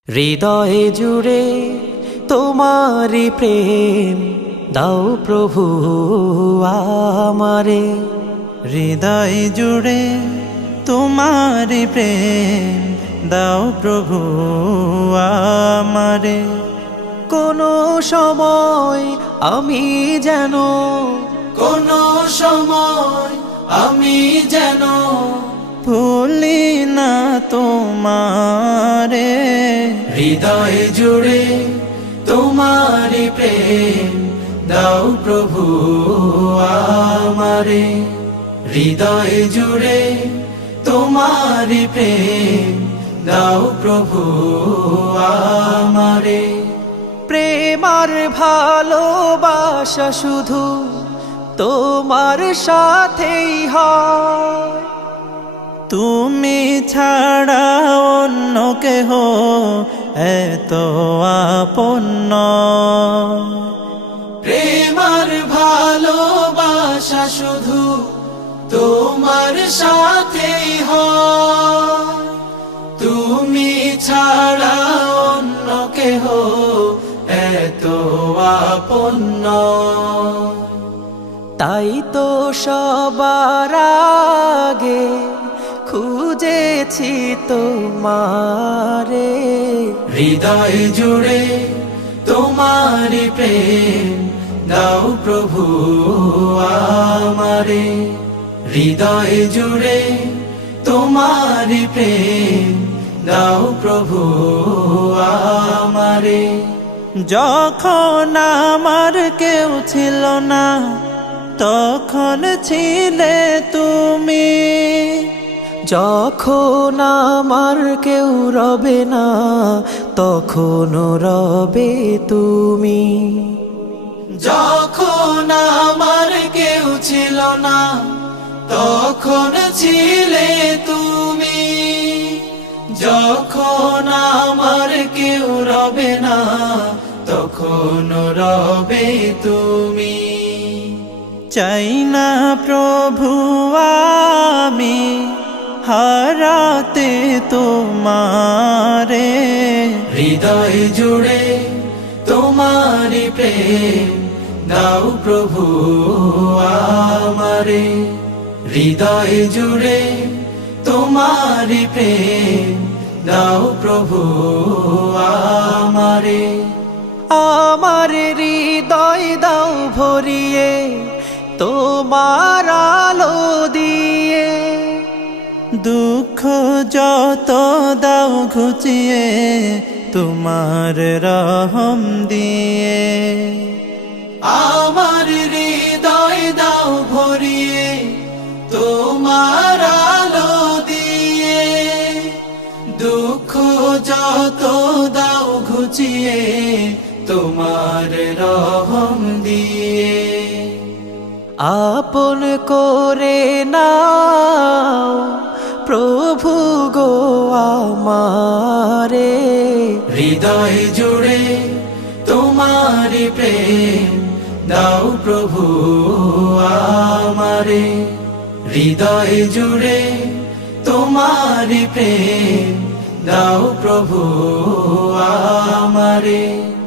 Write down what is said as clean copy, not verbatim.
হৃদয়ে জুড়ে তোমারি প্রেম দাও প্রভু আমারে। হৃদয় জুড়ে তোমারি প্রেম দাও প্রভু আমারে। কোনো সময় আমি যেন ভুলি না তোমারে। হৃদয় জুড়ে তোমারি প্রেম দাও প্রভু আমারে। হৃদয় জুড়ে তোমারি প্রেম দাও প্রভু আমারে। প্রেম আর ভালোবাসা শুধু তোমার সাথেই হয়, তুমি ছাড়া অন্য কেহ এত আপন নয়। প্রেম আর ভালোবাসা শুধু তোমার সাথেই হয়, তুমি ছাড়া অন্য কেহ এত আপন নয়। তাই তো সবার আগে খুঁজেছি তোমারে। হৃদয় জুড়ে তোমারি প্রেম দাও প্রভু আমারে। হৃদয় জুড়ে তোমারি প্রেম দাও প্রভু আমারে। যখন আমার কেউ ছিল না তখন ছিলে তুমি, যখন আমার কেউ রবে না তখন রবে তুমি। যখন আমার কেউ ছিল না তখন ছিলে তুমি, যখন আমার কেউ রবে না তখন রবে তুমি। চাই না প্রভু আমি হারাতে তোমারে। হৃদয় জুড়ে তোমারি প্রেম দাও প্রভু আমারে। হৃদয় জুড়ে তোমারি প্রেম দাও প্রভু আমারে। আমার হৃদয় দাও ভরিয়ে তোমার আলো দিয়ে, দুঃখ যত দাও ঘুচিয়ে তোমার রহম দিয়ে। আমার হৃদয় দাও ভরিয়ে তোমার আলো দিয়ে, দুঃখ যত দাও ঘুচিয়ে তোমার রহম দিয়ে। আপন করে নাও প্রভু গো আমারে। হৃদয় জুড়ে তোমারি প্রেম দাও প্রভু আমারে। হৃদয় জুড়ে তোমারি প্রেম দাও প্রভু আমারে।